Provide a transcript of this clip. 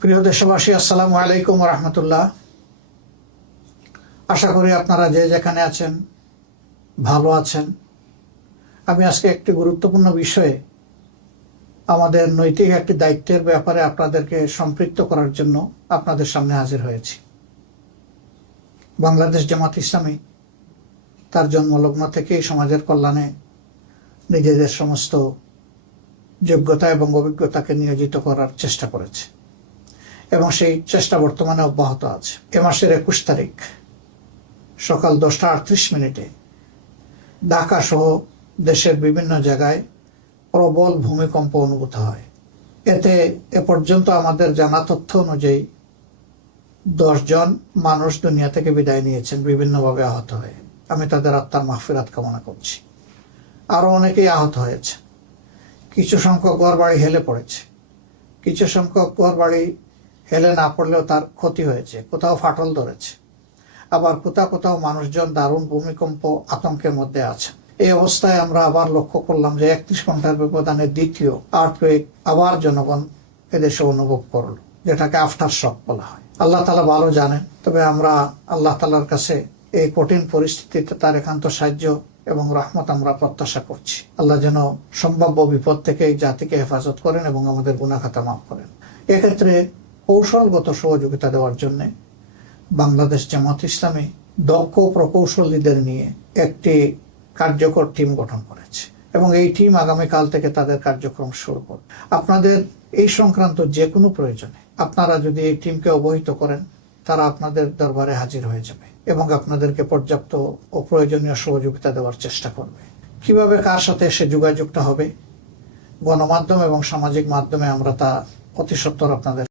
প্রিয় দেশবাসী, আসসালামু আলাইকুম রহমতুল্লাহ। আশা করি আপনারা যে যেখানে আছেন ভালো আছেন। আমি আজকে একটি গুরুত্বপূর্ণ বিষয়ে আমাদের নৈতিক একটি দায়িত্বের ব্যাপারে আপনাদেরকে সম্পৃক্ত করার জন্য আপনাদের সামনে হাজির হয়েছি। বাংলাদেশ জামাত ইসলামী তার জন্মলগ্ন থেকেই সমাজের কল্যাণে নিজেদের সমস্ত যোগ্যতা এবং অভিজ্ঞতাকে নিয়োজিত করার চেষ্টা করেছে এবং সেই চেষ্টা বর্তমানে অব্যাহত আছে। এ মাসের 21 তারিখ সকাল 10টা 38 মিনিটে ঢাকা সহ দেশের বিভিন্ন জায়গায় প্রবল ভূমিকম্প অনুভূত হয়। এতে এ পর্যন্ত আমাদের জানা তথ্য অনুযায়ী 10 জন মানুষ দুনিয়া থেকে বিদায় নিয়েছেন বিভিন্নভাবে আহত হয়ে। আমি তাদের আত্মার মাগফিরাত কামনা করছি। আরও অনেকেই আহত হয়েছে। কিছু সংখ্যক ঘরবাড়ি হেলে পড়েছে, কিছু সংখ্যক ঘরবাড়ি হেলে না পড়লেও তার ক্ষতি হয়েছে, কোথাও ফাটল ধরেছে, আবার কোথাও মানুষজন দারুণ ভূমিকম্প আতঙ্কের মধ্যে আছে। এই অবস্থায় আমরা আবার লক্ষ্য করলাম যে 31 ঘন্টার ব্যবধানে দ্বিতীয় আর্থকুয়েক আবার জনগণ এদেশে অনুভব করল, যেটাকে আফটার শক বলা হয়। আল্লাহ তাআলা ভালো জানেন, তবে আমরা আল্লাহ তাআলার কাছে এই কঠিন পরিস্থিতিতে তার একান্ত সাহায্য এবং রহমত আমরা প্রত্যাশা করছি। আল্লাহ যেন সম্ভাব্য বিপদ থেকে এই জাতিকে হেফাজত করেন এবং আমাদের গুনাহ খাতা মাফ করেন। এক্ষেত্রে কৌশলগত সহযোগিতা দেওয়ার জন্য বাংলাদেশ জামাত ইসলামী দক্ষ প্রকৌশলীদের নিয়ে একটি কার্যকর টিম গঠন করেছে এবং এই টিম আগামীকাল থেকে তাদের কার্যক্রম শুরু করবে। আপনাদের এই সংক্রান্ত যে কোনো প্রয়োজনে আপনারা যদি এই টিমকে অবহিত করেন, তারা আপনাদের দরবারে হাজির হয়ে যাবে এবং আপনাদেরকে পর্যাপ্ত ও প্রয়োজনীয় সহযোগিতা দেওয়ার চেষ্টা করবে। কিভাবে কার সাথে এসে যোগাযোগটা হবে, গণমাধ্যম এবং সামাজিক মাধ্যমে আমরা তা অতি সত্বর আপনাদের